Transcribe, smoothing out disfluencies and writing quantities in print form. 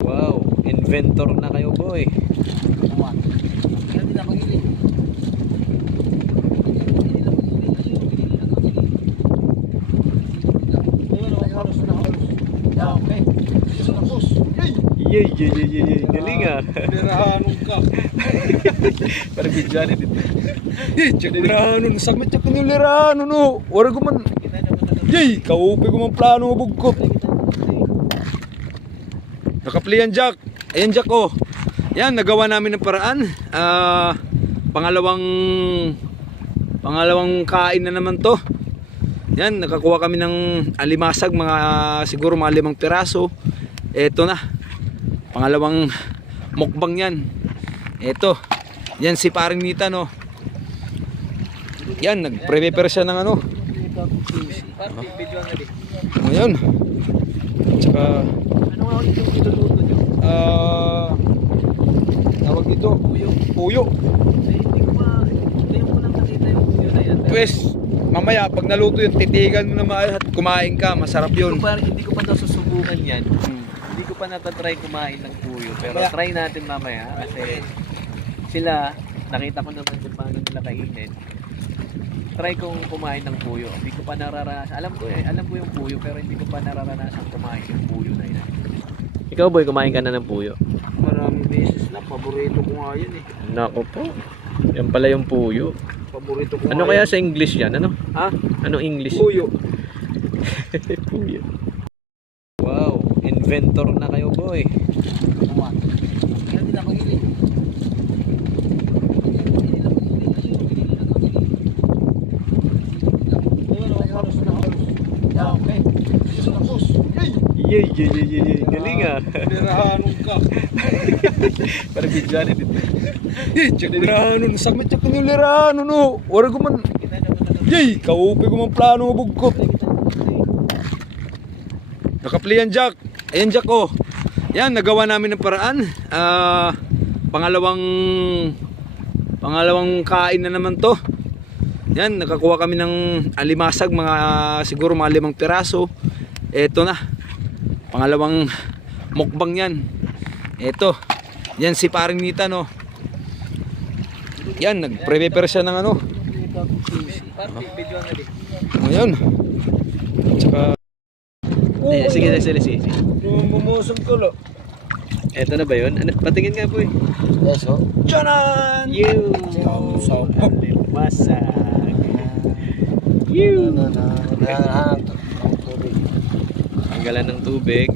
Wow, inventor na kayo, boy. Yay, yay, yay, yay. Galing ah. Lirahanon ka. Parang bidyan dito. Lirahanon. Sakit siya kung lirahanon o. Wala ko man. Yay! Kaupi ko man plano bugkot. Nakapli yan, Jack. Ayan, Jack oh. Yan, nagawa namin ng paraan. Pangalawang kain na naman to. Yan, nakakuha kami ng alimasag, siguro mga 5 piraso. Eto na. Pangalawang mukbang yan. Eto. Yan si paring Nita no. Yan, nag-prepare siya ng ano. Ngayon. Tsaka tawag dito puyo. Pues mamaya pag naluto yun, titigan mo na maayos at kumain ka, masarap yun. Hindi ko pa nasusubukan yan. Hindi ko pa natatry kumain ng puyo. Pero try natin mamaya kasi sila, nakita ko naman kung paano nila kainin. Try kong kumain ng puyo. Hindi ko pa nararanasan. Alam ko yung puyo pero hindi ko pa nararanasan kumain yung puyo na yan. Ikaw boy, kumain ka na ng puyo? Maraming beses na, paborito ko nga yan eh. Nako po. Yan pala yung puyo. Paborito ko Ano nga kaya yan. sa English yan? Ano? Ha? Anong English? Puyo. Puyo. Wow, inventor na kayo boy. Yay, yay, yay, yay. Galing ah. Lirahanon ka. Parang bidyan dito. Lirahanon. Sakit siya kung lirahanon o. Wala ko man. Yay! Kaupi ko man plano bugkot. Nakapli yan, Jack. Ayan, Jack oh. Yan, nagawa namin ng paraan. Pangalawang kain na naman to. Yan, nakakuha kami ng alimasag, siguro mga 5 piraso. Eto na. Pangalawang mukbang yan. Eto. Yan si paring Nita no. Yan, nag-prepare siya ng ano. Ngayon. Tsaka Sige. Mumusong tulo. Eto na ba yun? Patingin nga boy. Yes, oh. Tiyanan! You! Masag! You! Ang galan ng tubig.